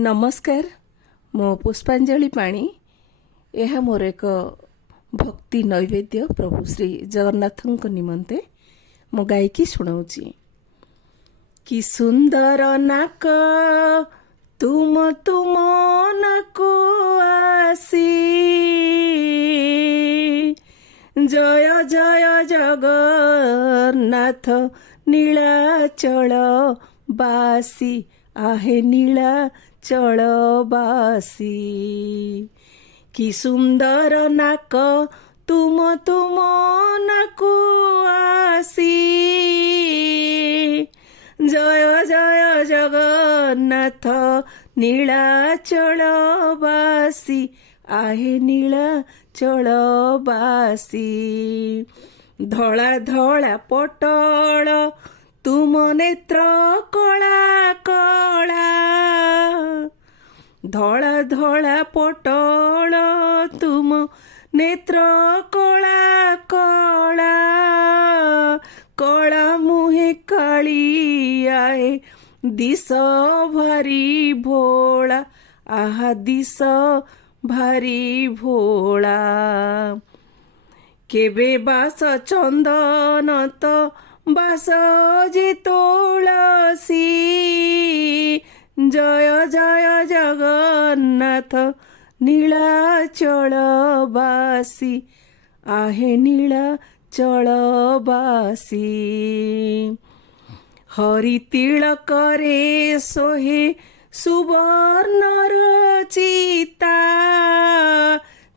नमस्कार मो पुष्पांजलि पाणी यह मोर एक भक्ति नैवेद्य प्रभु श्री जगन्नाथ निमंते मो गायकी शुणाऊँगी। कि सुंदर नाक तुम तुम नाको आसी जय जय जगन्नाथ नीलाचल बासी आहे नीलाचल बासी। कि सुंदर नाक तुम तुम नाको आसी जय जय जगन्नाथ नीलाचल बासी आहे नीलाचल बासी। धला धला पटल तुम नेत्र कला कला धला धला पटल तुम नेत्र कला कला कला मुहे काली आए दिस भारी भोला आहा दिस भारी भोला। केबे बास चंदन तो बास जे तुलसी जय जय जगन्नाथ नीलाचल बासी आहे नीलाचल बासी। हरि तिलक रे सोहे सुवर्णर चिता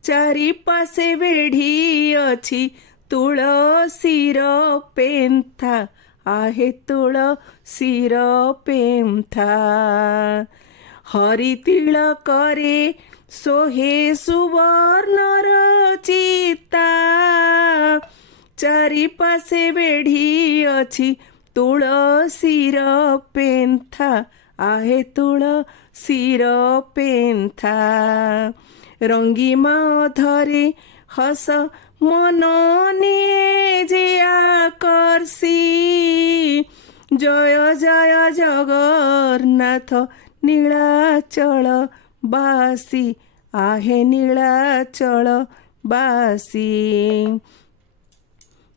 चारि पासे बेढ़ी अछि तुलसीर पेंथा आहे तुलसीर पेंथा। हरि तिलक रे सोहे सुवर्णर चिता चारि पासे बेढ़ी अछि तुलसीर पेंथा आहे तुलसीर पेंथा। रंगी माधरे हस मन निये जे आकर्षी जय जय जगन्नाथ नीलाचल बासी आहे नीलाचल बासी।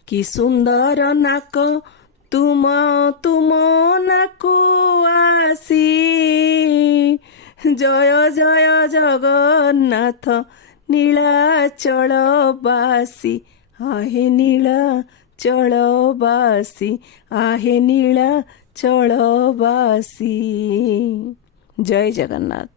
कि सुंदर नाक तुम तुम नाको आसी जय जय जगन्नाथ नीलाचल बासी आहे नीलाचल बासी आहे नीलाचल बासी। जय जगन्नाथ।